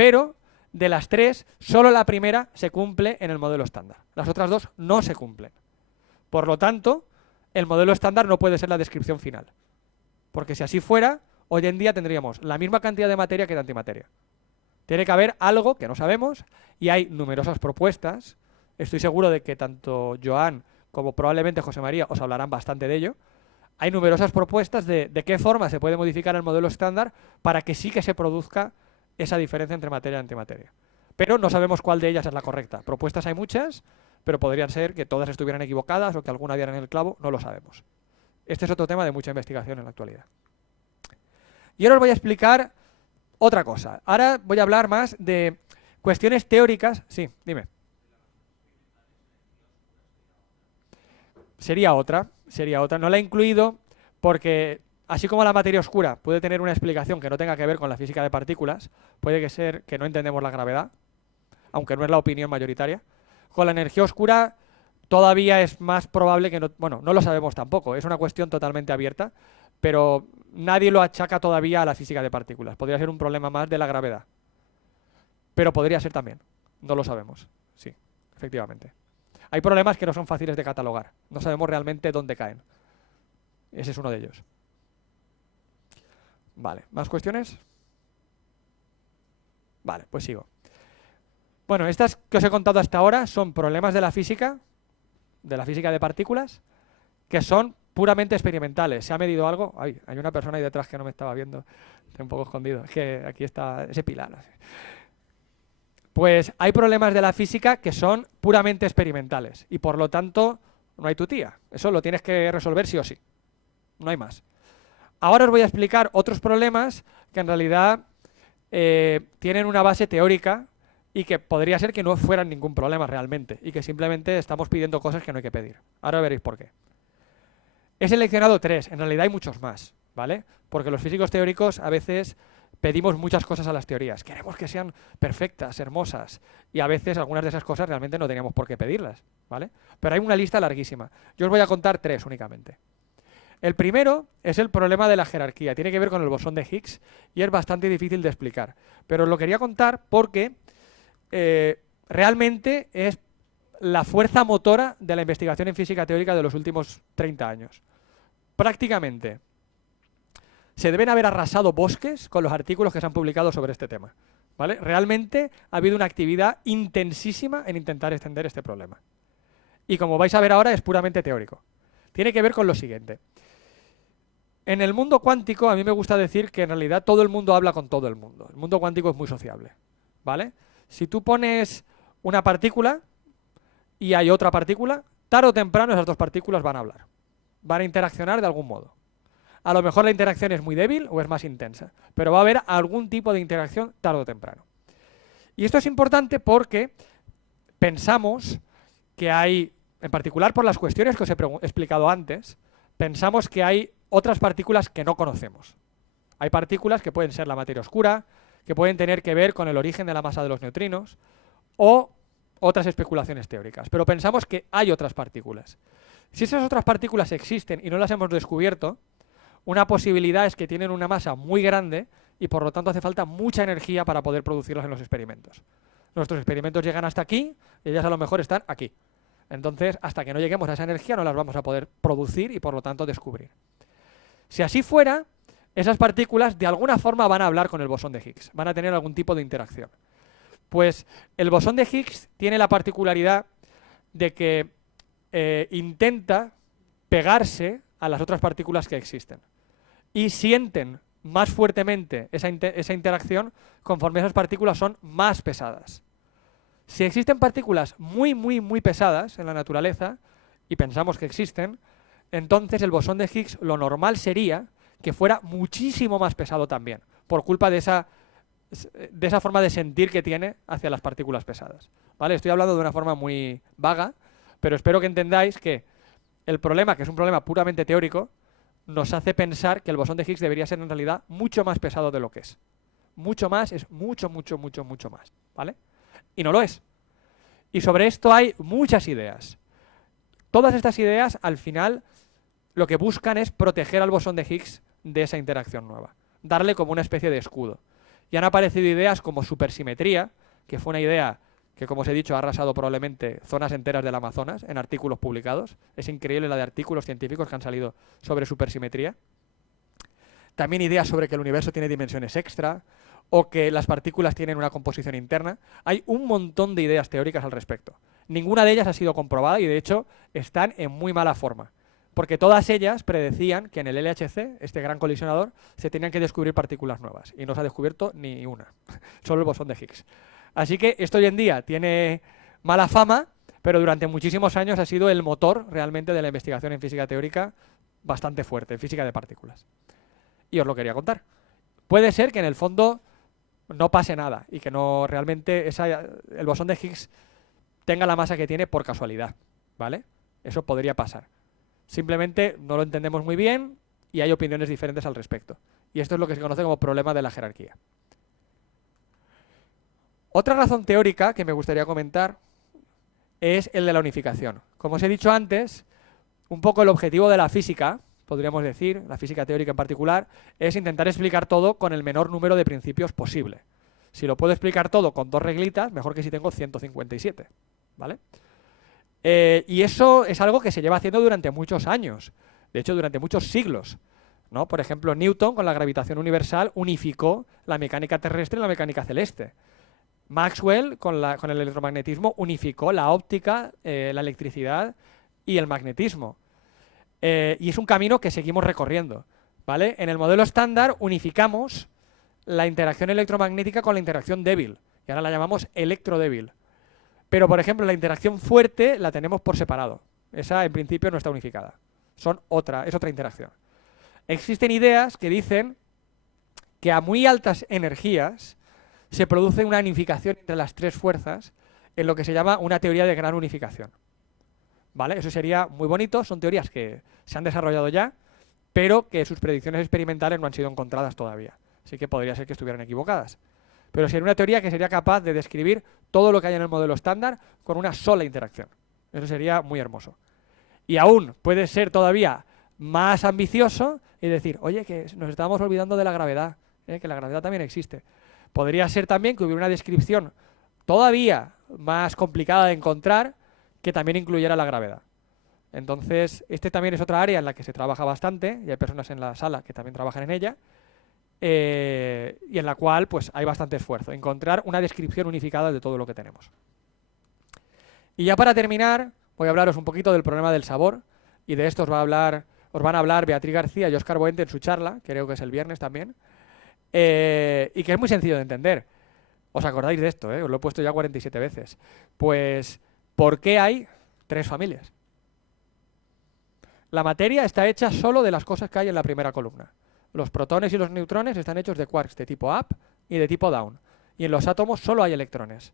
pero de las tres, solo la primera se cumple en el modelo estándar. Las otras dos no se cumplen. Por lo tanto, el modelo estándar no puede ser la descripción final. Porque si así fuera, hoy en día tendríamos la misma cantidad de materia que de antimateria. Tiene que haber algo que no sabemos y hay numerosas propuestas. Estoy seguro de que tanto Joan como probablemente José María os hablarán bastante de ello. Hay numerosas propuestas de qué forma se puede modificar el modelo estándar para que sí que se produzca esa diferencia entre materia y antimateria. Pero no sabemos cuál de ellas es la correcta. Propuestas hay muchas, pero podrían ser que todas estuvieran equivocadas o que alguna diera en el clavo, no lo sabemos. Este es otro tema de mucha investigación en la actualidad. Y ahora os voy a explicar otra cosa. Ahora voy a hablar más de cuestiones teóricas. Sí, dime. Sería otra. No la he incluido porque, así como la materia oscura puede tener una explicación que no tenga que ver con la física de partículas, puede ser que no entendemos la gravedad, aunque no es la opinión mayoritaria. Con la energía oscura todavía es más probable que no... Bueno, no lo sabemos tampoco, es una cuestión totalmente abierta, pero nadie lo achaca todavía a la física de partículas. Podría ser un problema más de la gravedad. Pero podría ser también, no lo sabemos. Sí, efectivamente. Hay problemas que no son fáciles de catalogar. No sabemos realmente dónde caen. Ese es uno de ellos. Vale, ¿más cuestiones? Vale, pues sigo. Bueno, estas que os he contado hasta ahora son problemas de la física de partículas, que son puramente experimentales. ¿Se ha medido algo? Ay, hay una persona ahí detrás que no me estaba viendo. Estoy un poco escondido. Es que aquí está ese pilar. Pues hay problemas de la física que son puramente experimentales y por lo tanto no hay tu tía. Eso lo tienes que resolver sí o sí. No hay más. Ahora os voy a explicar otros problemas que en realidad tienen una base teórica y que podría ser que no fueran ningún problema realmente y que simplemente estamos pidiendo cosas que no hay que pedir. Ahora veréis por qué. He seleccionado 3, en realidad hay muchos más, ¿vale? Porque los físicos teóricos a veces pedimos muchas cosas a las teorías. Queremos que sean perfectas, hermosas, y a veces algunas de esas cosas realmente no teníamos por qué pedirlas, ¿vale? Pero hay una lista larguísima. Yo os voy a contar 3 únicamente. El primero es el problema de la jerarquía. Tiene que ver con el bosón de Higgs y es bastante difícil de explicar. Pero os lo quería contar porque realmente es la fuerza motora de la investigación en física teórica de los últimos 30 años. Prácticamente se deben haber arrasado bosques con los artículos que se han publicado sobre este tema, ¿vale? Realmente ha habido una actividad intensísima en intentar extender este problema. Y como vais a ver ahora, es puramente teórico. Tiene que ver con lo siguiente. En el mundo cuántico, a mí me gusta decir que en realidad todo el mundo habla con todo el mundo. El mundo cuántico es muy sociable, ¿vale? Si tú pones una partícula y hay otra partícula, tarde o temprano esas dos partículas van a hablar. Van a interaccionar de algún modo. A lo mejor la interacción es muy débil o es más intensa, pero va a haber algún tipo de interacción tarde o temprano. Y esto es importante porque pensamos que hay, en particular por las cuestiones que os he explicado antes, pensamos que hay otras partículas que no conocemos. Hay partículas que pueden ser la materia oscura, que pueden tener que ver con el origen de la masa de los neutrinos o otras especulaciones teóricas. Pero pensamos que hay otras partículas. Si esas otras partículas existen y no las hemos descubierto, una posibilidad es que tienen una masa muy grande y por lo tanto hace falta mucha energía para poder producirlas en los experimentos. Nuestros experimentos llegan hasta aquí y ellas a lo mejor están aquí. Entonces, hasta que no lleguemos a esa energía no las vamos a poder producir y por lo tanto descubrir. Si así fuera, esas partículas de alguna forma van a hablar con el bosón de Higgs, van a tener algún tipo de interacción. Pues el bosón de Higgs tiene la particularidad de que intenta pegarse a las otras partículas que existen y sienten más fuertemente esa interacción conforme esas partículas son más pesadas. Si existen partículas muy, muy, muy pesadas en la naturaleza, y pensamos que existen, entonces el bosón de Higgs lo normal sería que fuera muchísimo más pesado también, por culpa de esa forma de sentir que tiene hacia las partículas pesadas. ¿Vale? Estoy hablando de una forma muy vaga, pero espero que entendáis que el problema, que es un problema puramente teórico, nos hace pensar que el bosón de Higgs debería ser en realidad mucho más pesado de lo que es. Mucho más es mucho, mucho, mucho, mucho más. ¿Vale? Y no lo es. Y sobre esto hay muchas ideas. Todas estas ideas, al final, lo que buscan es proteger al bosón de Higgs de esa interacción nueva. Darle como una especie de escudo. y han aparecido ideas como supersimetría, que fue una idea que, como os he dicho, ha arrasado probablemente zonas enteras del Amazonas en artículos publicados. Es increíble la de artículos científicos que han salido sobre supersimetría. También ideas sobre que el universo tiene dimensiones extra o que las partículas tienen una composición interna. Hay un montón de ideas teóricas al respecto. Ninguna de ellas ha sido comprobada y, de hecho, están en muy mala forma. Porque todas ellas predecían que en el LHC, este gran colisionador, se tenían que descubrir partículas nuevas. Y no se ha descubierto ni una, solo el bosón de Higgs. Así que esto hoy en día tiene mala fama, pero durante muchísimos años ha sido el motor realmente de la investigación en física teórica bastante fuerte, en física de partículas. Y os lo quería contar. Puede ser que en el fondo no pase nada y que no realmente el bosón de Higgs tenga la masa que tiene por casualidad, ¿vale? Eso podría pasar. Simplemente no lo entendemos muy bien y hay opiniones diferentes al respecto. Y esto es lo que se conoce como problema de la jerarquía. Otra razón teórica que me gustaría comentar es el de la unificación. Como os he dicho antes, un poco el objetivo de la física, podríamos decir, la física teórica en particular, es intentar explicar todo con el menor número de principios posible. Si lo puedo explicar todo con 2 reglitas, mejor que si tengo 157, ¿vale? Y eso es algo que se lleva haciendo durante muchos años, de hecho durante muchos siglos, ¿no? Por ejemplo, Newton con la gravitación universal unificó la mecánica terrestre y la mecánica celeste. Maxwell con el electromagnetismo unificó la óptica, la electricidad y el magnetismo. Y es un camino que seguimos recorriendo, ¿vale? En el modelo estándar unificamos la interacción electromagnética con la interacción débil, y ahora la llamamos electrodébil. Pero, por ejemplo, la interacción fuerte la tenemos por separado. Esa, en principio, no está unificada. Es otra interacción. Existen ideas que dicen que a muy altas energías se produce una unificación entre las 3 fuerzas en lo que se llama una teoría de gran unificación. ¿Vale? Eso sería muy bonito. Son teorías que se han desarrollado ya, pero que sus predicciones experimentales no han sido encontradas todavía. Así que podría ser que estuvieran equivocadas. Pero sería una teoría que sería capaz de describir todo lo que hay en el modelo estándar con una sola interacción. Eso sería muy hermoso. Y aún puede ser todavía más ambicioso y decir, oye, que nos estábamos olvidando de la gravedad, que la gravedad también existe. Podría ser también que hubiera una descripción todavía más complicada de encontrar que también incluyera la gravedad. Entonces, este también es otra área en la que se trabaja bastante, y hay personas en la sala que también trabajan en ella, y en la cual pues hay bastante esfuerzo, encontrar una descripción unificada de todo lo que tenemos. Y ya para terminar, voy a hablaros un poquito del problema del sabor, y de esto os van a hablar Beatriz García y Óscar Boente en su charla, creo que es el viernes también, y que es muy sencillo de entender. ¿Os acordáis de esto? Os lo he puesto ya 47 veces. Pues, ¿por qué hay 3 familias? La materia está hecha solo de las cosas que hay en la primera columna. Los protones y los neutrones están hechos de quarks de tipo up y de tipo down. Y en los átomos solo hay electrones.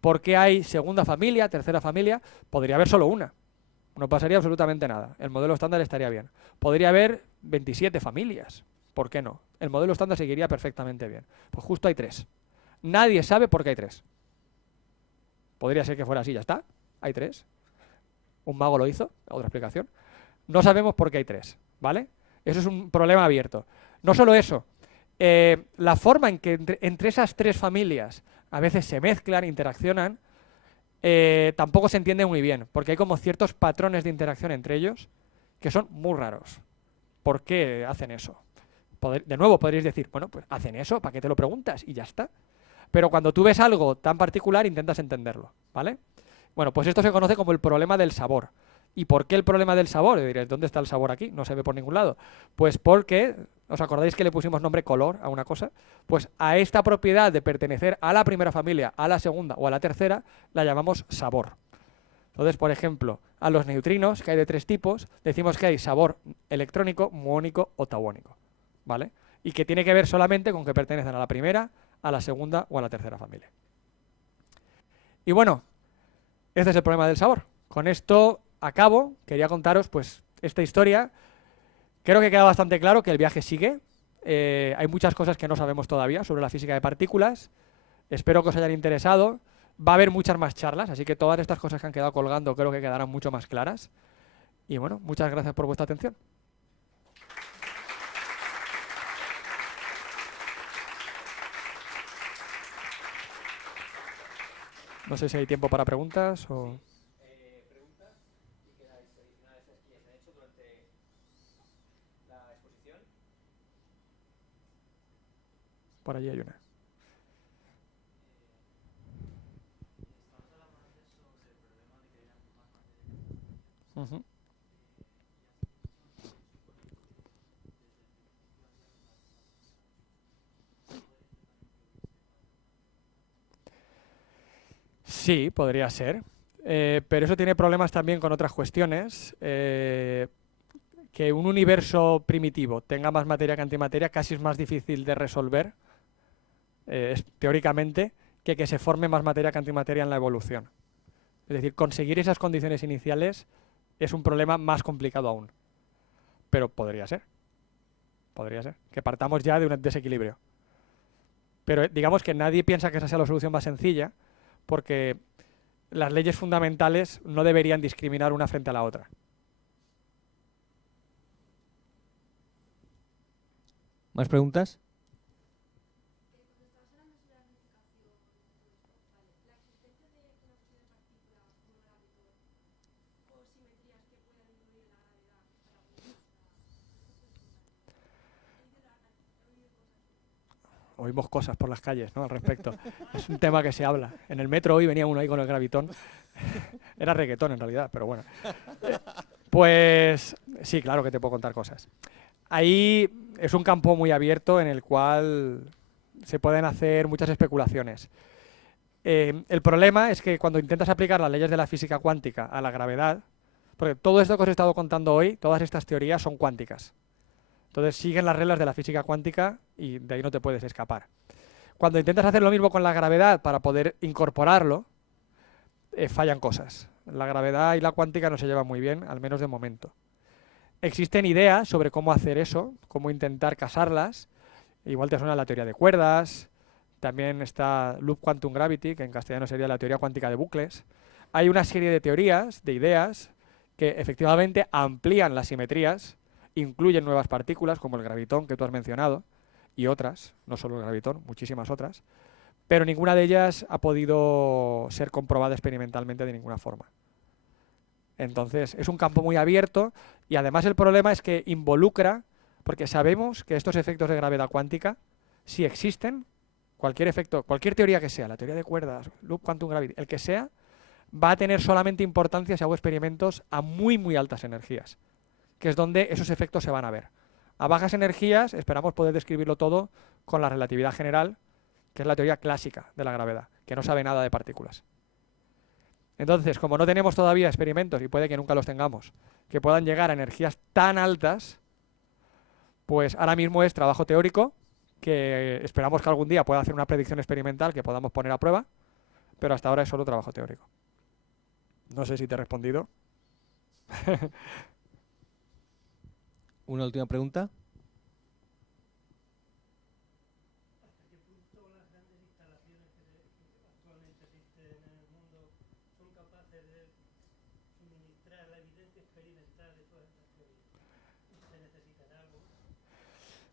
¿Por qué hay segunda familia, tercera familia? Podría haber solo una. No pasaría absolutamente nada. El modelo estándar estaría bien. Podría haber 27 familias. ¿Por qué no? El modelo estándar seguiría perfectamente bien. Pues justo hay 3. Nadie sabe por qué hay 3. Podría ser que fuera así, ya está. Hay 3. Un mago lo hizo, otra explicación. No sabemos por qué hay 3, ¿vale? Eso es un problema abierto. No solo eso, la forma en que entre esas 3 familias a veces se mezclan, interaccionan, tampoco se entiende muy bien, porque hay como ciertos patrones de interacción entre ellos que son muy raros. ¿Por qué hacen eso? De nuevo podréis decir, bueno, pues hacen eso, ¿para qué te lo preguntas? Y ya está. Pero cuando tú ves algo tan particular, intentas entenderlo, ¿vale? Bueno, pues esto se conoce como el problema del sabor. ¿Y por qué el problema del sabor? Y diréis, ¿dónde está el sabor aquí? No se ve por ningún lado. Pues porque, ¿os acordáis que le pusimos nombre color a una cosa? Pues a esta propiedad de pertenecer a la primera familia, a la segunda o a la tercera, la llamamos sabor. Entonces, por ejemplo, a los neutrinos, que hay de 3 tipos, decimos que hay sabor electrónico, muónico o tauónico, ¿vale? Y que tiene que ver solamente con que pertenecen a la primera, a la segunda o a la tercera familia. Y bueno, este es el problema del sabor. Con esto acabo. Quería contaros pues esta historia. Creo que queda bastante claro que el viaje sigue. Hay muchas cosas que no sabemos todavía sobre la física de partículas. Espero que os hayan interesado. Va a haber muchas más charlas, así que todas estas cosas que han quedado colgando creo que quedarán mucho más claras. Y bueno, muchas gracias por vuestra atención. No sé si hay tiempo para preguntas o... Preguntas y quedáis seleccionadas estas que ya se han hecho durante la exposición. Por allí hay una. Estamos hablando antes sobre el problema de que haya más materia. Ujú. Sí, podría ser. Pero eso tiene problemas también con otras cuestiones. Que un universo primitivo tenga más materia que antimateria casi es más difícil de resolver, teóricamente, que se forme más materia que antimateria en la evolución. Es decir, conseguir esas condiciones iniciales es un problema más complicado aún. Pero podría ser. Podría ser. Que partamos ya de un desequilibrio. Pero digamos que nadie piensa que esa sea la solución más sencilla, porque las leyes fundamentales no deberían discriminar una frente a la otra. ¿Más preguntas? Oímos cosas por las calles, ¿no? Al respecto. Es un tema que se habla. En el metro hoy venía uno ahí con el gravitón. Era reggaetón en realidad, pero bueno. Pues sí, claro que te puedo contar cosas. Ahí es un campo muy abierto en el cual se pueden hacer muchas especulaciones. El problema es que cuando intentas aplicar las leyes de la física cuántica a la gravedad, porque todo esto que os he estado contando hoy, todas estas teorías son cuánticas. Entonces siguen las reglas de la física cuántica y de ahí no te puedes escapar. Cuando intentas hacer lo mismo con la gravedad para poder incorporarlo, fallan cosas. La gravedad y la cuántica no se llevan muy bien, al menos de momento. Existen ideas sobre cómo hacer eso, cómo intentar casarlas. Igual te suena la teoría de cuerdas, también está Loop Quantum Gravity, que en castellano sería la teoría cuántica de bucles. Hay una serie de teorías, de ideas, que efectivamente amplían las simetrías, incluyen nuevas partículas, como el gravitón que tú has mencionado, y otras, no solo el gravitón, muchísimas otras, pero ninguna de ellas ha podido ser comprobada experimentalmente de ninguna forma. Entonces, es un campo muy abierto y además el problema es que involucra, porque sabemos que estos efectos de gravedad cuántica, si existen, cualquier efecto, cualquier teoría que sea, la teoría de cuerdas, loop quantum gravity, el que sea, va a tener solamente importancia si hago experimentos a muy, muy altas energías, que es donde esos efectos se van a ver. A bajas energías esperamos poder describirlo todo con la relatividad general, que es la teoría clásica de la gravedad, que no sabe nada de partículas. Entonces, como no tenemos todavía experimentos, y puede que nunca los tengamos, que puedan llegar a energías tan altas, pues ahora mismo es trabajo teórico, que esperamos que algún día pueda hacer una predicción experimental que podamos poner a prueba, pero hasta ahora es solo trabajo teórico. No sé si te he respondido. Una última pregunta.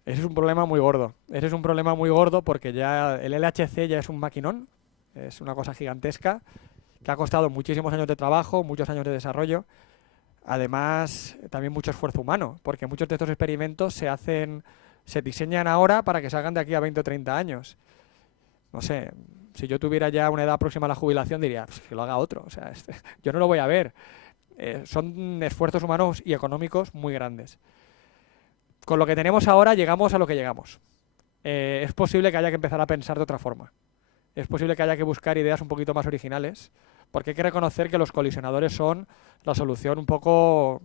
Ese es un problema muy gordo. Ese es un problema muy gordo porque ya el LHC ya es un maquinón, es una cosa gigantesca que ha costado muchísimos años de trabajo, muchos años de desarrollo, además también mucho esfuerzo humano, porque muchos de estos experimentos se diseñan ahora para que salgan de aquí a 20 o 30 años. No sé, si yo tuviera ya una edad próxima a la jubilación diría, pues que lo haga otro, o sea, yo no lo voy a ver. Son esfuerzos humanos y económicos muy grandes. Con lo que tenemos ahora llegamos a lo que llegamos. Es posible que haya que empezar a pensar de otra forma. Es posible que haya que buscar ideas un poquito más originales, porque hay que reconocer que los colisionadores son la solución un poco,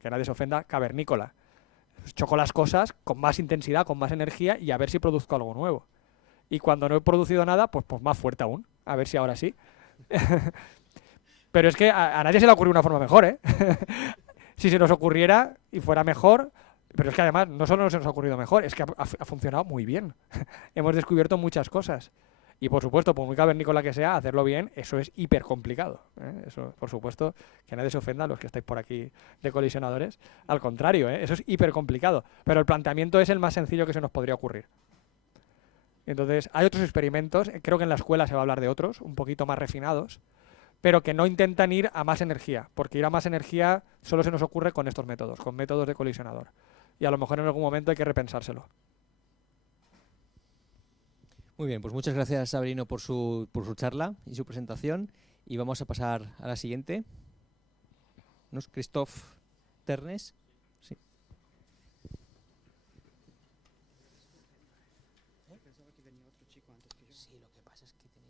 que nadie se ofenda, cavernícola. Choco las cosas con más intensidad, con más energía y a ver si produzco algo nuevo. Y cuando no he producido nada, pues más fuerte aún. A ver si ahora sí. Pero es que a nadie se le ocurrió una forma mejor, ¿eh? Si se nos ocurriera y fuera mejor, pero es que además no solo se nos ha ocurrido mejor, es que ha funcionado muy bien. Hemos descubierto muchas cosas. Y por supuesto, por muy cavernícola que sea, hacerlo bien, eso es hiper complicado. Eso, por supuesto, que nadie se ofenda a los que estáis por aquí de colisionadores. Al contrario, eso es hiper complicado. Pero el planteamiento es el más sencillo que se nos podría ocurrir. Entonces, hay otros experimentos, creo que en la escuela se va a hablar de otros, un poquito más refinados, pero que no intentan ir a más energía, porque ir a más energía solo se nos ocurre con estos métodos, con métodos de colisionador. Y a lo mejor en algún momento hay que repensárselo. Muy bien, pues muchas gracias, Sabrino, por su charla y su presentación. Y vamos a pasar a la siguiente. ¿No es Christoph Ternes?